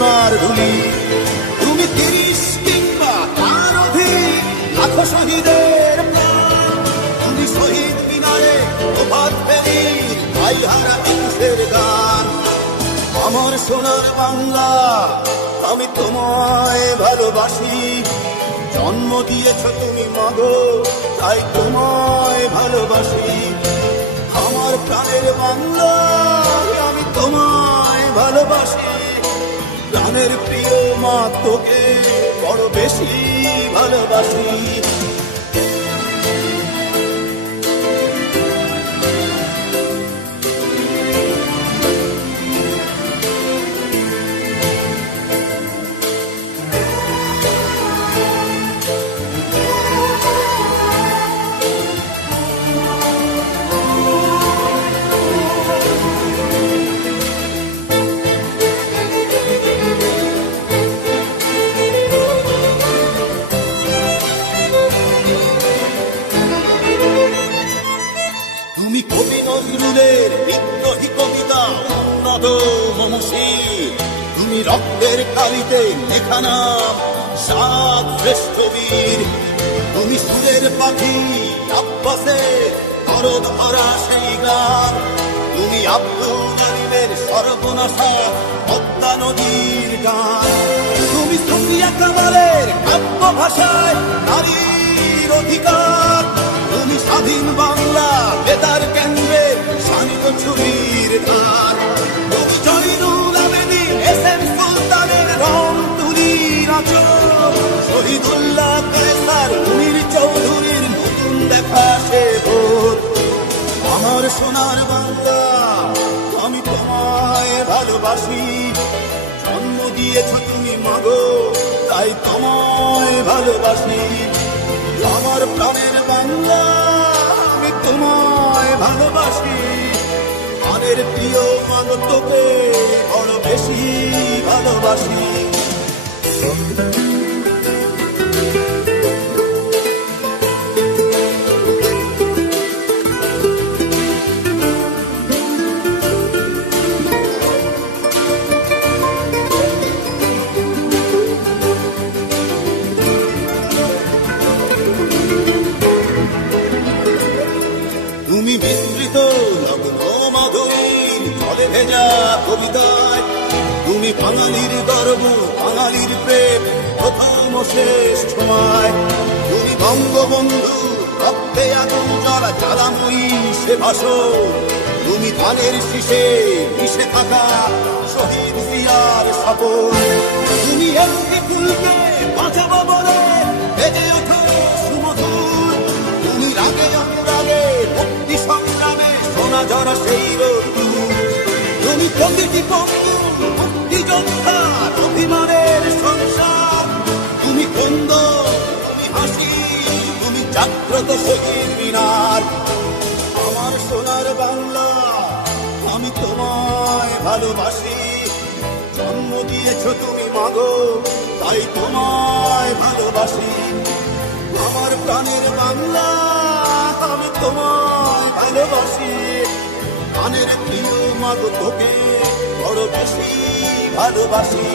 সোনার ধুলি। তুমি 30 কিংবা তার অধিক লাখো শহীদের প্রাণ। তুমি শহীদ মিনারে প্রভাত ফেরির ভাইহারা একুশের গান। আমার সোনার বাংলা, আমি তোমায় ভালোবাসি। জন্ম দিয়েছ তুমি মাগো, তাই তোমায় ভালোবাসি। আমার প্রাণের বাংলা, আমি তোমায় ভালোবাসি। প্রাণের প্রিয় মা, তোকে বড় বেশি ভালোবাসি। তুমি কবি নজরুলের বিদ্রোহী কবিতা উন্নত মমসী। তুমি রক্তের কালিতে লেখা নাম সাত শ্রেষ্ঠ বীর। তুমি সুরের পাখি আব্বাসে দরদ ভরা সেই গান। তুমি আব্দুল আলিমের সর্বনাশা পদ্মা নদীর গান। তুমি সুফিয়া কামালের কাব্য ভাষায় নারীর অধিকার। তুমি স্বাধীন বাংলা বেতার কেন্দ্রের শান্ত ছুরির ধার। তুমি জয়নুল আবেদীন এস.এম. সুলতানের রং তুলি নাচন। শহীদুল্লাহ কায়সার মুনির চৌধুরীর নতুন দেখা সে ভোর। আমার সোনার বাংলা, আমি তোমায় ভালোবাসি। জন্ম দিয়েছ তুমি মাগো, তাই তোমায় ভালোবাসি। আমার প্রাণের বাংলা, আমি তোমায় ভালোবাসি। প্রাণের প্রিয় মাগো, তোকে বড় বেশি ভালোবাসি। তুমি বিস্তৃত লগ্ন মাধুরীর জলে ভেজা কবিতায়। তুমি বাঙালির গর্ব, বাঙালির প্রেম, প্রথম শেষ ছোঁয়ায়। তুমি বঙ্গবন্ধু রক্তে আগুন জ্বালা জ্বালাময়ী সে ভাষণ। তুমি ধানের শীষে মিশে থাকা শহীদ জিয়ার শপথ। তুমি একটি ফুলকে বাঁচাবো বলে বেজে ওঠো সুমধুর। তুমি রাগে অনুরাগে মুক্তি সংগ্রামে সোনা ঝরা সেই রোদ্দুর। তুমি প্রতিটি পঙ্গু মুক্তিযোদ্ধার অভিমানের সংসার। তুমি কন্দ, তুমি হাসি, তুমি জাগ্রত শহীদ মিনার। আমার সোনার বাংলা, আমি তোমায় ভালোবাসি। জন্ম দিয়েছ তুমি মাগো, তাই তোমায় ভালোবাসি। আমার প্রাণের বাংলা, আমি তোমায় ভালোবাসি। প্রাণের প্রিয় মাগো, তোকে বড় বেশি ভালোবাসি।